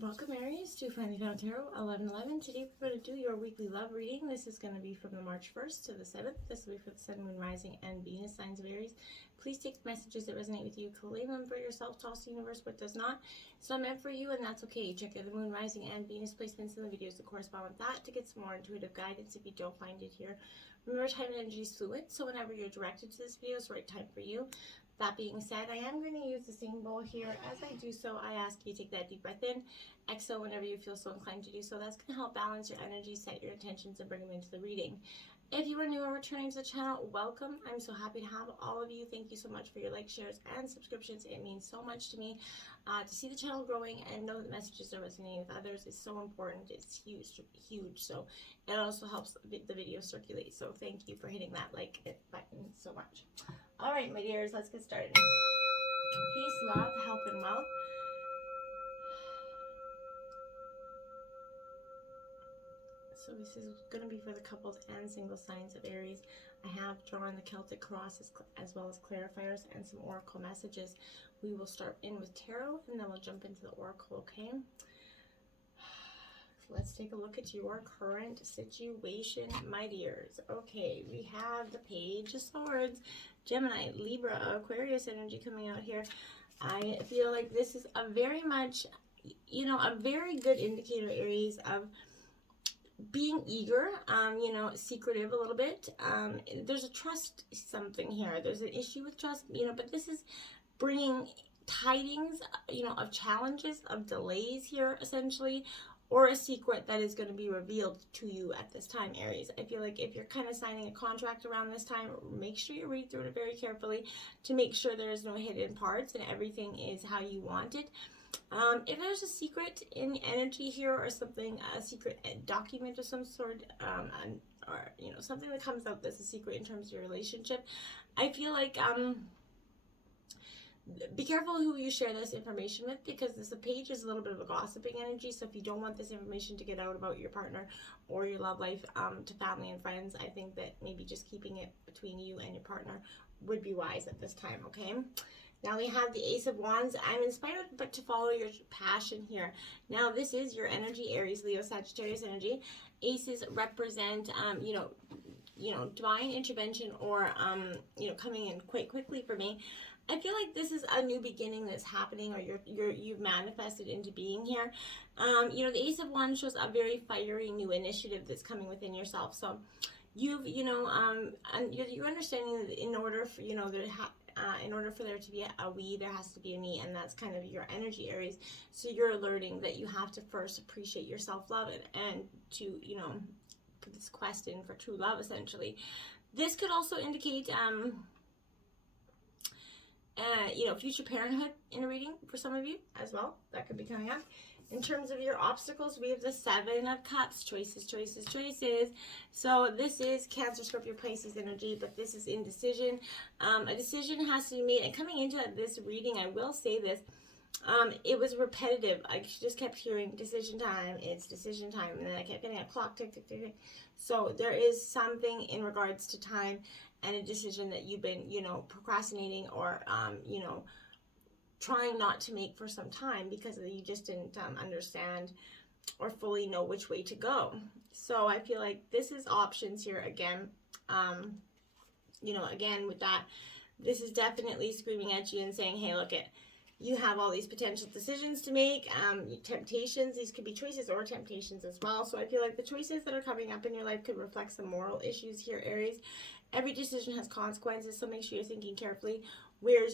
Welcome Aries to Finally Found Tarot 1111. Today we're going to do your weekly love reading. This is going to be from the March 1st to the 7th. This will be for the Sun, Moon, Rising, and Venus signs of Aries. Please take the messages that resonate with you, claim them for yourself, toss the universe what does not. It's not meant for you, and that's okay. Check out the Moon, Rising, and Venus placements in the videos that correspond with that to get some more intuitive guidance if you don't find it here. Remember, time and energy is fluid, so whenever you're directed to this video, it's the right time for you. That being said, I am going to use the same bowl here. As I do so, I ask you to take that deep breath in, exhale whenever you feel so inclined to do so. That's going to help balance your energy, set your intentions, and bring them into the reading. If you are new or returning to the channel, welcome. I'm so happy to have all of you. Thank you so much for your likes, shares, and subscriptions. It means so much to me to see the channel growing and know that messages are resonating with others. It's so important. It's huge, huge. So it also helps the video circulate. So thank you for hitting that like button so much. All right, my dears, let's get started. Peace, love, health, and wealth. So this is going to be for the couples and single signs of Aries. I have drawn the Celtic cross as well as clarifiers and some oracle messages. We will start in with tarot and then we'll jump into the oracle, okay? Let's take a look at your current situation, my dears. Okay, we have the Page of Swords, Gemini, Libra, Aquarius energy coming out here. I feel like this is a very much, a very good indicator, Aries, of being eager, secretive a little bit. There's a trust something here. There's an issue with trust, but this is bringing tidings, of challenges, of delays here, essentially, or a secret that is going to be revealed to you at this time, Aries. I feel like if you're kind of signing a contract around this time, make sure you read through it very carefully to make sure there's no hidden parts and everything is how you want it. If there's a secret in energy here or something, a secret document of some sort, or something that comes out that's a secret in terms of your relationship, I feel like be careful who you share this information with, because this Page is a little bit of a gossiping energy. So if you don't want this information to get out about your partner or your love life to family and friends, I think that maybe just keeping it between you and your partner would be wise at this time, okay? Now we have the Ace of Wands. I'm inspired but to follow your passion here. Now this is your energy, Aries, Leo, Sagittarius energy. Aces represent, divine intervention or, coming in quite quickly for me. I feel like this is a new beginning that's happening, or you've manifested into being here. The Ace of Wands shows a very fiery new initiative that's coming within yourself. So you're understanding that in order for, in order for there to be a we, there has to be a me, and that's kind of your energy, Aries. So you're learning that you have to first appreciate your self-love and to, put this quest in for true love, essentially. This could also indicate, future parenthood in a reading for some of you as well. That could be coming up. In terms of your obstacles, we have the Seven of Cups, choices, choices, choices. So this is Cancer, Scorpio, Pisces energy, but this is indecision. A decision has to be made. And coming into this reading, I will say this, it was repetitive. I just kept hearing decision time, it's decision time, and then I kept getting a clock, tick, tick, tick, tick. So there is something in regards to time and a decision that you've been, procrastinating or, trying not to make for some time because you just didn't understand or fully know which way to go. So I feel like this is options here again. Again with that, this is definitely screaming at you and saying, hey, look it. You have all these potential decisions to make, temptations. These could be choices or temptations as well. So I feel like the choices that are coming up in your life could reflect some moral issues here, Aries. Every decision has consequences, so make sure you're thinking carefully where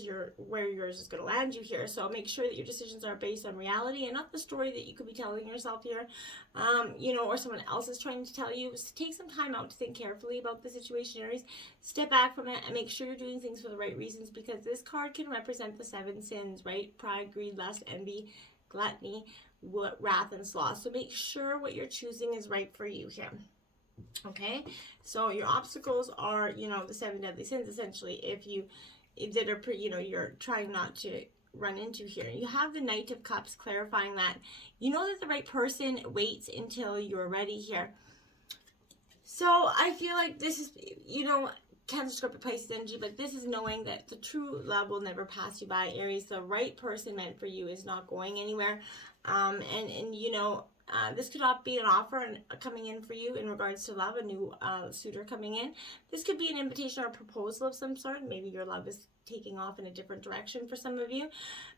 yours is going to land you here. So make sure that your decisions are based on reality and not the story that you could be telling yourself here, or someone else is trying to tell you. So take some time out to think carefully about the situation, Aries. Step back from it and make sure you're doing things for the right reasons, because this card can represent the 7 sins, right? Pride, greed, lust, envy, gluttony, wrath, and sloth. So make sure what you're choosing is right for you here. Okay, so your obstacles are, the 7 deadly sins, essentially, you're trying not to run into here. You have the Knight of Cups clarifying that that the right person waits until you're ready here. So I feel like this is, Cancer, Scorpio, Pisces energy, but this is knowing that the true love will never pass you by, Aries. The right person meant for you is not going anywhere. And you know, this could not be an offer coming in for you in regards to love, a new suitor coming in. This could be an invitation or a proposal of some sort. Maybe your love is taking off in a different direction for some of you.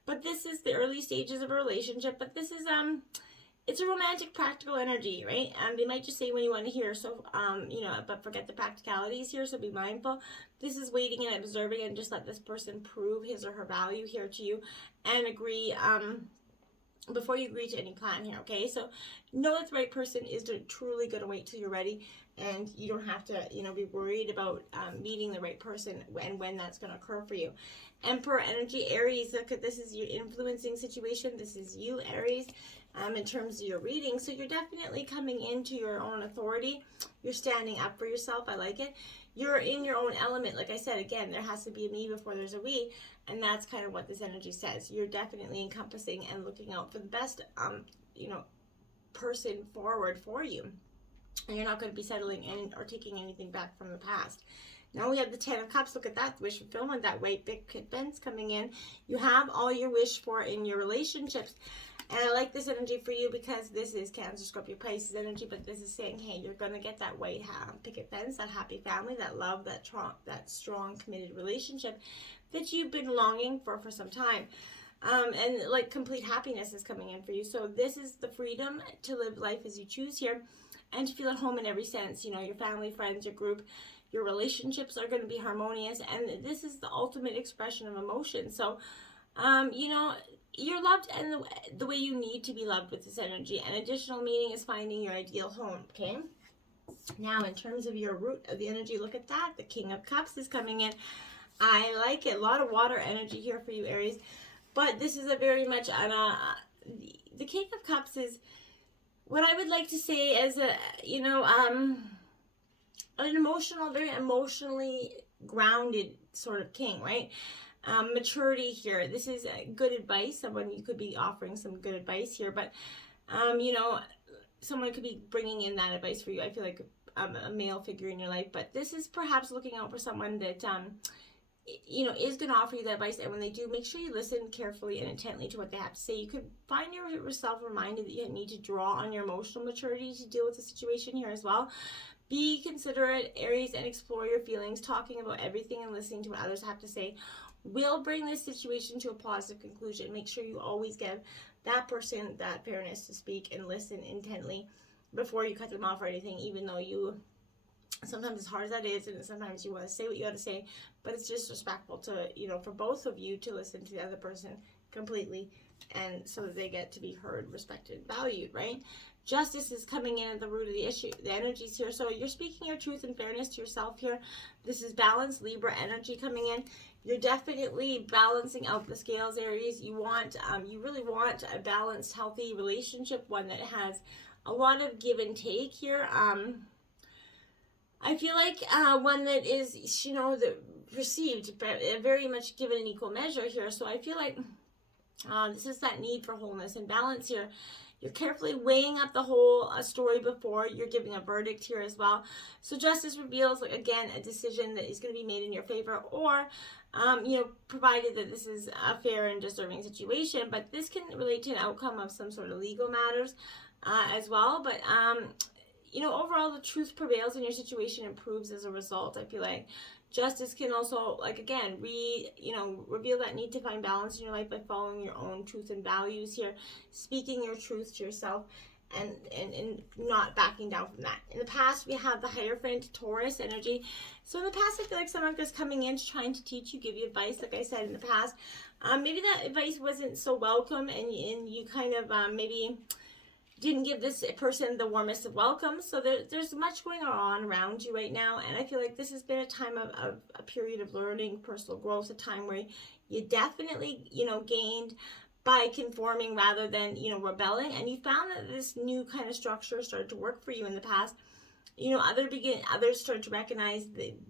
But this is the early stages of a relationship. But this is it's a romantic, practical energy, right? They might just say when you want to hear, so, you know, but forget the practicalities here, so be mindful. This is waiting and observing, and just let this person prove his or her value here to you, and agree, before you agree to any plan here, okay? So know that the right person is truly going to wait till you're ready, and you don't have to, you know, be worried about meeting the right person and when that's going to occur for you. Emperor energy, Aries, look at this is your influencing situation. This is you, Aries. In terms of your reading, so you're definitely coming into your own authority. You're standing up for yourself. I like it. You're in your own element. Like I said, again, there has to be a me before there's a we, and that's kind of what this energy says. You're definitely encompassing and looking out for the best, you know, person forward for you, and you're not going to be settling in or taking anything back from the past. Now we have the 10 of Cups. Look at that, wish fulfillment, that white big fence coming in. You have all you wish for in your relationships. And I like this energy for you because this is Cancer, Scorpio, Pisces energy, but this is saying, hey, you're going to get that white picket fence, that happy family, that love, that strong, committed relationship that you've been longing for some time. And like complete happiness is coming in for you. So this is the freedom to live life as you choose here and to feel at home in every sense. You know, your family, friends, your group, your relationships are going to be harmonious. And this is the ultimate expression of emotion. So, you know, you're loved and the way you need to be loved with this energy. An additional meaning is finding your ideal home, okay? Now, in terms of your root of the energy, look at that. The King of Cups is coming in. I like it. A lot of water energy here for you, Aries. But this is a very much the King of Cups is what I would like to say as a, you know, an emotional, very emotionally grounded sort of king, right? Maturity here. This is good advice. Someone, you could be offering some good advice here, but you know, someone could be bringing in that advice for you. I feel like a male figure in your life, but this is perhaps looking out for someone that you know, is going to offer you that advice. And when they do, make sure you listen carefully and intently to what they have to say. You could find yourself reminded that you need to draw on your emotional maturity to deal with the situation here as well. Be considerate, Aries, and explore your feelings. Talking about everything and listening to what others have to say will bring this situation to a positive conclusion. Make sure you always give that person that fairness to speak and listen intently before you cut them off or anything, even though you, sometimes as hard as that is, and sometimes you want to say what you got to say, but it's just respectful to, you know, for both of you to listen to the other person completely, and so that they get to be heard, respected, valued, right? Justice is coming in at the root of the issue, the energies here. So you're speaking your truth and fairness to yourself here. This is balance, Libra energy coming in. You're definitely balancing out the scales, Aries. You want, you really want a balanced, healthy relationship, one that has a lot of give and take here. I feel like one that is, you know, received very much given an equal measure here. So I feel like this is that need for wholeness and balance here. You're carefully weighing up the whole story before you're giving a verdict here as well. So justice reveals, like, again, a decision that is going to be made in your favor, or, you know, provided that this is a fair and deserving situation. But this can relate to an outcome of some sort of legal matters as well. But, you know, overall, the truth prevails and your situation improves as a result. I feel like justice can also, like, again, reveal that need to find balance in your life by following your own truth and values here, speaking your truth to yourself, and not backing down from that. In the past, we have the Hierophant, Taurus energy. So in the past, I feel like someone was coming in trying to teach you, give you advice, like I said in the past. Maybe that advice wasn't so welcome, and you kind of maybe didn't give this person the warmest of welcomes. So there's much going on around you right now, and I feel like this has been a time of a period of learning, personal growth, a time where you definitely, you know, gained by conforming rather than, you know, rebelling, and you found that this new kind of structure started to work for you in the past. You know, others started to recognize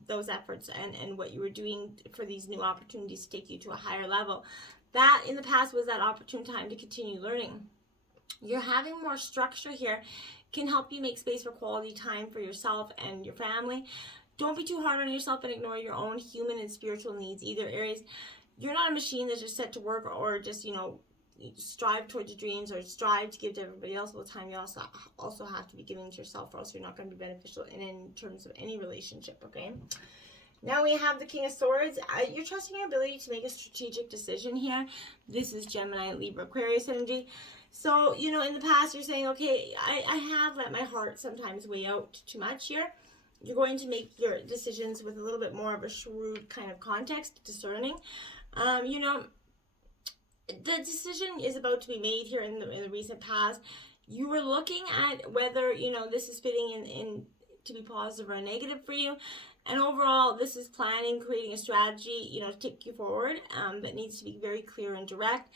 those efforts and what you were doing for these new opportunities to take you to a higher level. That in the past was that opportune time to continue learning. You're having more structure here, can help you make space for quality time for yourself and your family. Don't be too hard on yourself and ignore your own human and spiritual needs either, Aries. You're not a machine that's just set to work or just, strive towards your dreams or strive to give to everybody else all the time. You also have to be giving to yourself, or else you're not going to be beneficial in terms of any relationship, okay? Now we have the King of Swords. You're trusting your ability to make a strategic decision here. This is Gemini, Libra, Aquarius energy. So, in the past, you're saying, okay, I have let my heart sometimes weigh out too much here. You're going to make your decisions with a little bit more of a shrewd kind of context, discerning. The decision is about to be made here in the recent past. You were looking at whether, this is fitting in to be positive or negative for you. And overall, this is planning, creating a strategy, to take you forward that needs to be very clear and direct.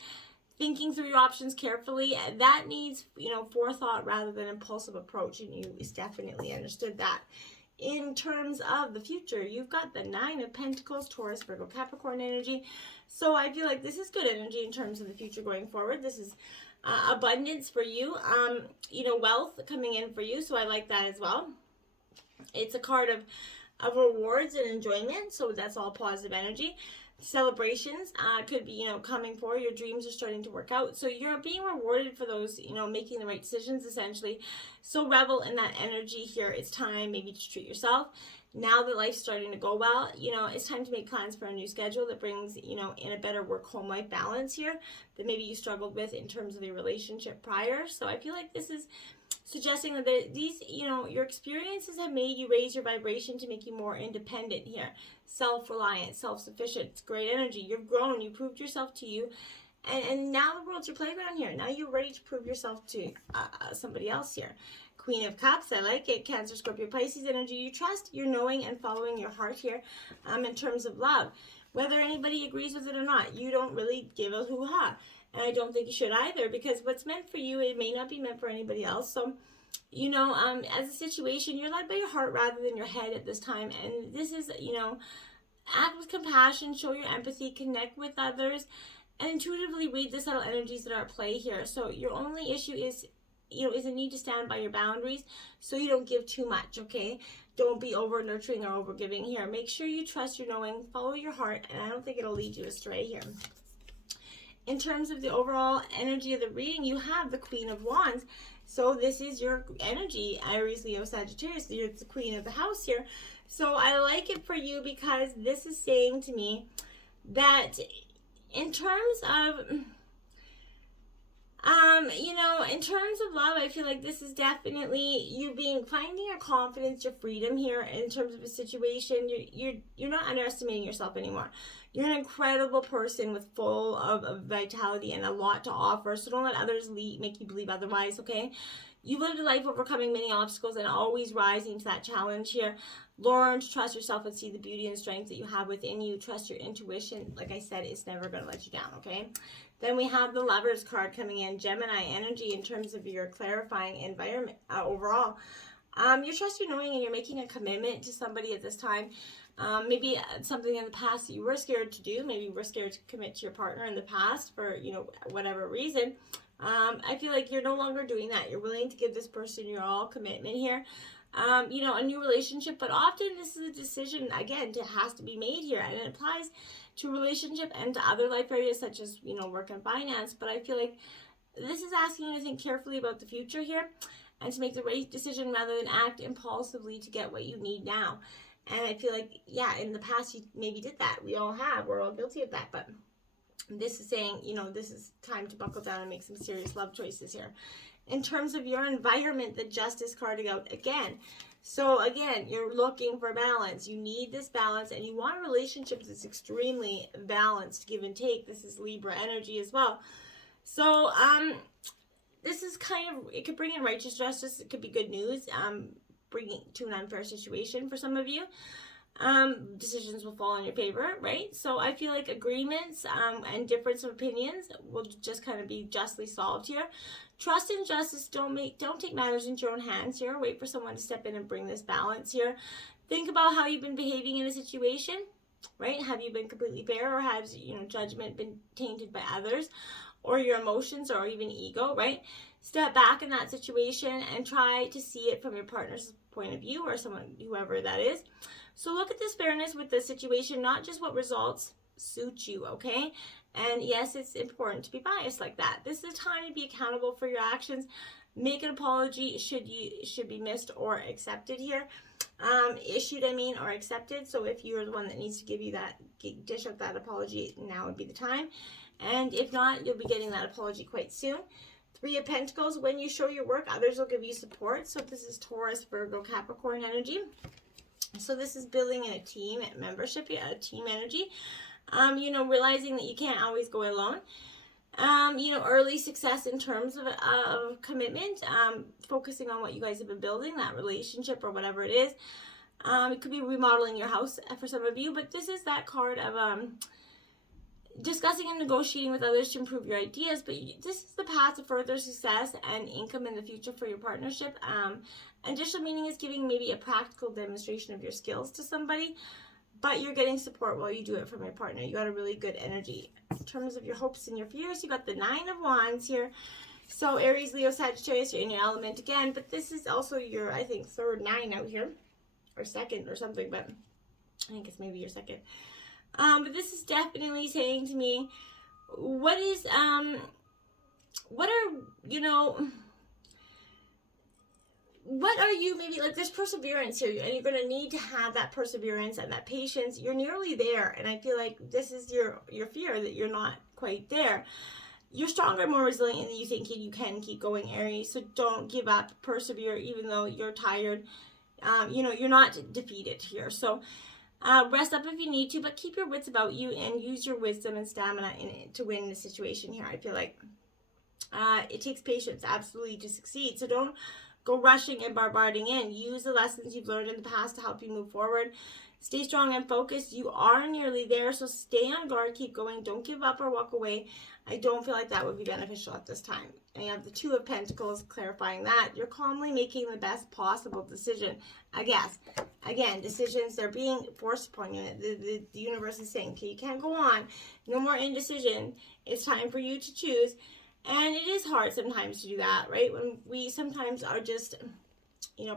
Thinking through your options carefully. That needs, forethought rather than impulsive approach. And you definitely understood that. In terms of the future, you've got the Nine of Pentacles, Taurus, Virgo, Capricorn energy. So I feel like this is good energy in terms of the future going forward. This is abundance for you, wealth coming in for you. So I like that as well. It's a card of rewards and enjoyment. So that's all positive energy. Celebrations could be, coming forward. Your dreams are starting to work out. So you're being rewarded for those, making the right decisions, essentially. So revel in that energy here. It's time maybe to treat yourself. Now that life's starting to go well, it's time to make plans for a new schedule that brings, in a better work-home life balance here that maybe you struggled with in terms of your relationship prior. So I feel like this is suggesting that these, your experiences have made you raise your vibration to make you more independent here. Self-reliant, self-sufficient. It's great energy. You've grown. You proved yourself to you. And now the world's your playground here. Now you're ready to prove yourself to somebody else here. Queen of Cups, I like it. Cancer, Scorpio, Pisces energy. You trust, you're knowing and following your heart here in terms of love. Whether anybody agrees with it or not, you don't really give a hoo-ha. And I don't think you should either, because what's meant for you, it may not be meant for anybody else. So, as a situation, you're led by your heart rather than your head at this time. And this is, act with compassion, show your empathy, connect with others, and intuitively read the subtle energies that are at play here. So your only issue is a need to stand by your boundaries so you don't give too much, okay? Don't be over nurturing or over giving here. Make sure you trust your knowing, follow your heart, and I don't think it'll lead you astray here. In terms of the overall energy of the reading, you have the Queen of Wands. So this is your energy, Aries, Leo, Sagittarius. You're the queen of the house here. So I like it for you because this is saying to me that in terms of, in terms of love, I feel like this is definitely you finding your confidence, your freedom here in terms of a situation. You're not underestimating yourself anymore. You're an incredible person with full of vitality and a lot to offer. So don't let others make you believe otherwise, okay? You've lived a life overcoming many obstacles and always rising to that challenge here. Learn to trust yourself and see the beauty and strength that you have within you. Trust your intuition. Like I said, it's never going to let you down, okay? Then we have the Lovers card coming in. Gemini energy in terms of your clarifying environment overall. You trust your knowing and you're making a commitment to somebody at this time. Maybe something in the past that you were scared to do. Maybe you were scared to commit to your partner in the past for, whatever reason. I feel like you're no longer doing that. You're willing to give this person your all commitment here. A new relationship, but often this is a decision, again, has to be made here, and it applies to relationship and to other life areas such as, work and finance. But I feel like this is asking you to think carefully about the future here and to make the right decision rather than act impulsively to get what you need now. And I feel like, in the past you maybe did that. We all have. We're all guilty of that. But this is saying, this is time to buckle down and make some serious love choices here. In terms of your environment, the Justice card out again. So again, you're looking for balance. You need this balance, and you want a relationship that's extremely balanced, give and take. This is Libra energy as well. So this is it could bring in righteous justice. It could be good news, bringing to an unfair situation for some of you. Decisions will fall in your favor, right? So I feel like agreements and difference of opinions will just kind of be justly solved here. Trust and justice. Don't take matters into your own hands here. Wait for someone to step in and bring this balance here. Think about how you've been behaving in a situation, right? Have you been completely fair, or has judgment been tainted by others, or your emotions, or even ego, right? Step back in that situation and try to see it from your partner's point of view, or someone, whoever that is. So look at this fairness with the situation, not just what results suit you, okay? And yes, it's important to be biased like that. This is a time to be accountable for your actions. Make an apology should be missed or accepted here. Issued, or accepted. So if you're the one that needs to give you that, dish out that apology, now would be the time. And if not, you'll be getting that apology quite soon. 3 of Pentacles, when you show your work, others will give you support. So this is Taurus, Virgo, Capricorn energy. So this is building in a team membership, a team energy. Realizing that you can't always go alone. Early success in terms of commitment, focusing on what you guys have been building, that relationship or whatever it is. It could be remodeling your house for some of you, but this is that card of discussing and negotiating with others to improve your ideas. But this is the path to further success and income in the future for your partnership. Additional meaning is giving maybe a practical demonstration of your skills to somebody, but you're getting support while you do it from your partner. You got a really good energy. In terms of your hopes and your fears, you got the 9 of Wands here. So Aries, Leo, Sagittarius, you're in your element again, but this is also your, I think, 3rd 9 out here, or 2nd or something, but I think it's maybe your 2nd. But this is definitely saying to me, what are you, maybe like there's perseverance here, and you're going to need to have that perseverance and that patience. You're nearly there, and I feel like this is your fear that you're not quite there. You're stronger, more resilient than you think you can keep going, Aries. So don't give up, persevere, even though you're tired. You're not defeated here. So rest up if you need to, but keep your wits about you and use your wisdom and stamina to win the situation here. I feel like it takes patience, absolutely, to succeed. So don't go rushing and bombarding in. Use the lessons you've learned in the past to help you move forward. Stay strong and focused. You are nearly there, so stay on guard. Keep going. Don't give up or walk away. I don't feel like that would be beneficial at this time. And you have the 2 of Pentacles clarifying that. You're calmly making the best possible decision. I guess, again, decisions, they're being forced upon you. The universe is saying, okay, you can't go on. No more indecision. It's time for you to choose. And it is hard sometimes to do that, right? When we sometimes are just,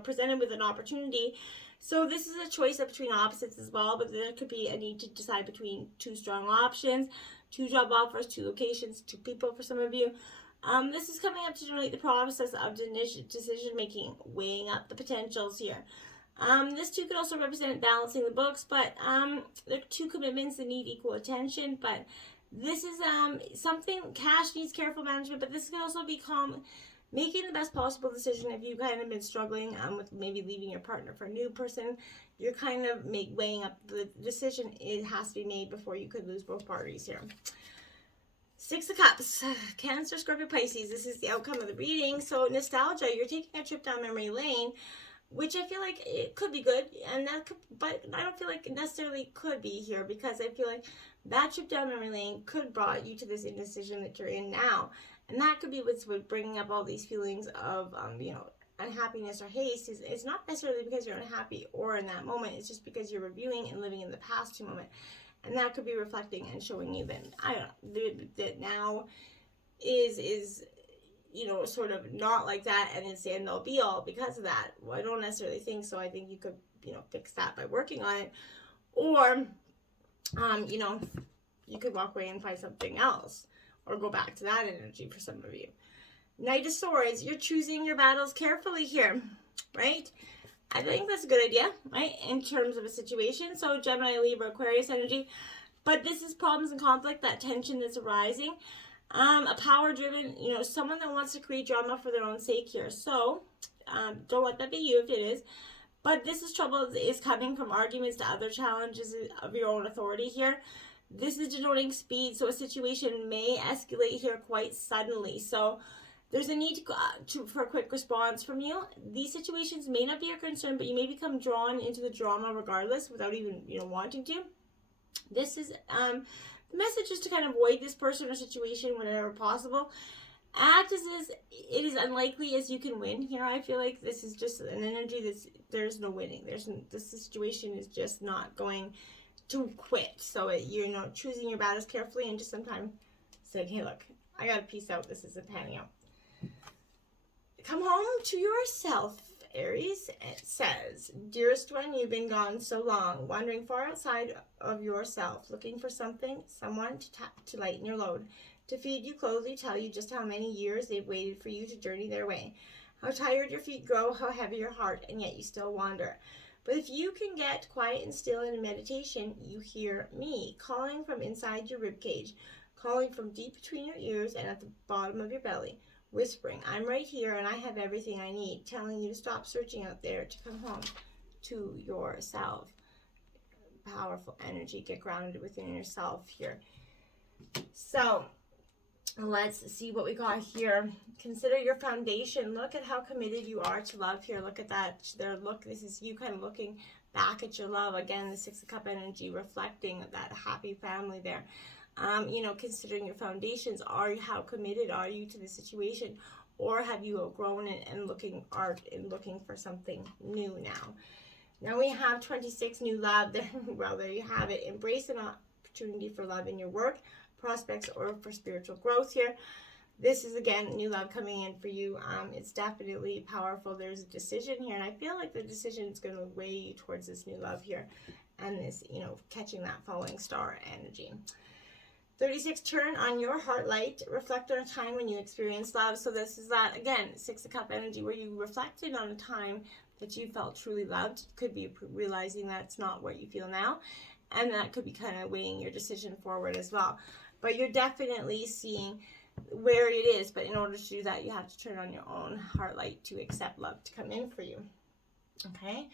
presented with an opportunity. So this is a choice between opposites as well, but there could be a need to decide between 2 strong options, 2 job offers, 2 locations, 2 people for some of you. This is coming up to generate the process of decision making, weighing up the potentials here. This 2 could also represent balancing the books, but there are 2 commitments that need equal attention, but this is something, cash needs careful management, but this can also become making the best possible decision. If you've kind of been struggling with maybe leaving your partner for a new person, you're kind of weighing up the decision. It has to be made before you could lose both parties here. 6 of Cups, Cancer, Scorpio, Pisces. This is the outcome of the reading. So nostalgia, you're taking a trip down memory lane, which I feel like it could be good, and but I don't feel like it necessarily could be here, because I feel like that trip down memory lane could brought you to this indecision that you're in now. And that could be what's bringing up all these feelings of, unhappiness or haste. It's not necessarily because you're unhappy or in that moment. It's just because you're reviewing and living in the past moment. And that could be reflecting and showing you that, that now is sort of not like that, and it's the end all be all because of that. Well, I don't necessarily think so. I think you could, fix that by working on it. Or, you could walk away and find something else, or go back to that energy for some of you. Knight of Swords, you're choosing your battles carefully here, right? I think that's a good idea, right, in terms of a situation. So Gemini, Libra, Aquarius energy. But this is problems and conflict, that tension that's arising. A power-driven, someone that wants to create drama for their own sake here. So don't let that be you if it is. But this is trouble is coming from arguments to other challenges of your own authority here. This is denoting speed, so a situation may escalate here quite suddenly. So there's a need for a quick response from you. These situations may not be your concern, but you may become drawn into the drama regardless, without even wanting to. This is the message is to kind of avoid this person or situation whenever possible. Act as it is unlikely as you can win here. I feel like this is just an energy there's no winning. This situation is just not going to quit. So you're choosing your battles carefully, and just sometimes saying, hey, look, I gotta peace out. This isn't panning out. Come home to yourself, Aries. It says, dearest one, you've been gone so long, wandering far outside of yourself, looking for something, someone to lighten your load, to feed you, clothe you, tell you just how many years they've waited for you to journey their way, how tired your feet grow, how heavy your heart, and yet you still wander. But if you can get quiet and still in meditation, you hear me calling from inside your ribcage, calling from deep between your ears and at the bottom of your belly, whispering, I'm right here and I have everything I need, telling you to stop searching out there, to come home to yourself. Powerful energy, get grounded within yourself here. So let's see what we got here. Consider your foundation. Look at how committed you are to love here. Look at that. This is you kind of looking back at your love. Again, the Six of Cup energy reflecting that happy family there. Considering your foundations, how committed are you to the situation, or have you outgrown it and looking for something new now? Now we have 26, new love. Well, there you have it. Embrace an opportunity for love in your work, prospects, or for spiritual growth here. This is, again, new love coming in for you. It's definitely powerful. There's a decision here, and I feel like the decision is going to weigh you towards this new love here, and this, catching that falling star energy. 36, turn on your heart light. Reflect on a time when you experienced love. So this is that, again, Six of Cup energy, where you reflected on a time that you felt truly loved. Could be realizing that's not what you feel now, and that could be kind of weighing your decision forward as well. But you're definitely seeing where it is, but in order to do that, you have to turn on your own heart light to accept love to come in for you. Okay?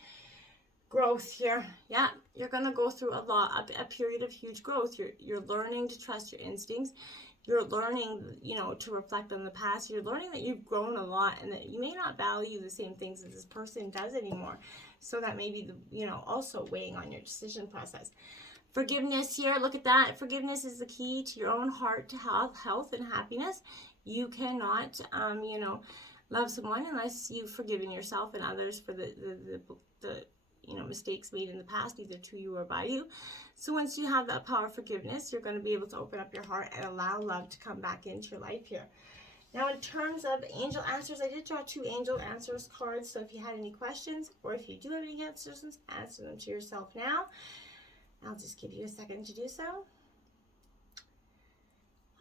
Growth here. Yeah, you're going to go through a period of huge growth. You're learning to trust your instincts. You're learning, to reflect on the past. You're learning that you've grown a lot and that you may not value the same things as this person does anymore. So that may be, also weighing on your decision process. Forgiveness here, look at that. Forgiveness is the key to your own heart to health and happiness. You cannot, love someone unless you've forgiven yourself and others for the mistakes made in the past, either to you or by you. So once you have that power of forgiveness, you're going to be able to open up your heart and allow love to come back into your life here. Now, in terms of angel answers, I did draw 2 angel answers cards. So if you had any questions, or if you do have any answers, answer them to yourself now. I'll just give you a second to do so.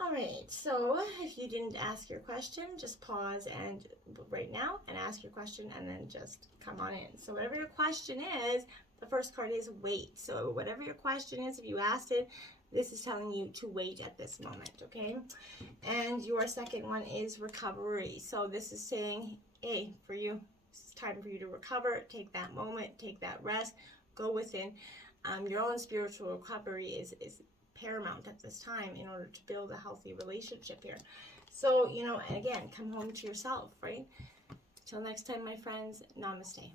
All right, so if you didn't ask your question, just pause and right now and ask your question, and then just come on in. So whatever your question is, the first card is wait. So whatever your question is, if you asked it, this is telling you to wait at this moment, okay? And your second one is recovery. So this is saying, hey, for you, it's time for you to recover. Take that moment, take that rest, go within. Your own spiritual recovery is paramount at this time in order to build a healthy relationship here. So, and again, come home to yourself, right? Till next time, my friends, namaste.